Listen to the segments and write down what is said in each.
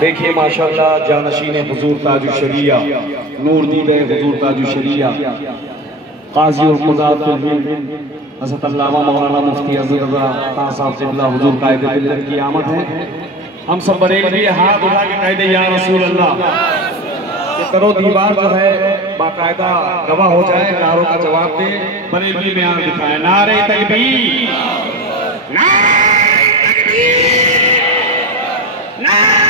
देखिए माशाअल्लाह जानशीन हुजूर ताजु शरिया नूर दीद हुजूर ताजु शरिया काजी और क़ुज़ात हज़रत अल्लामा मौलाना मुफ्ती अज़ीज़ रज़ा खान साहब क़िबला हुजूर कायदे मिल्लत की आमद है। हम सब बरेलवी हाथ उठा के कह दे या रसूल अल्लाह। ये करो दीवार जो है बाकायदा गवाह हो जाए, नारों का जवाब दे, बरेलवी में आग दिखाए। नारे तकबीर, नारे तकबीर, नारे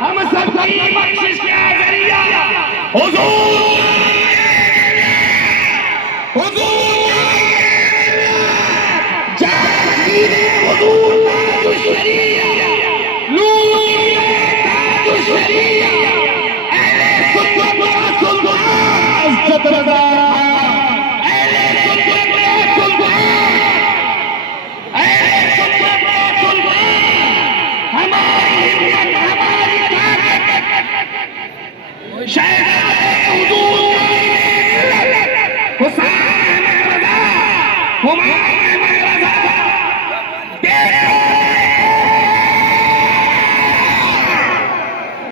हम सबकी बख्शिश का जरिया हुजूर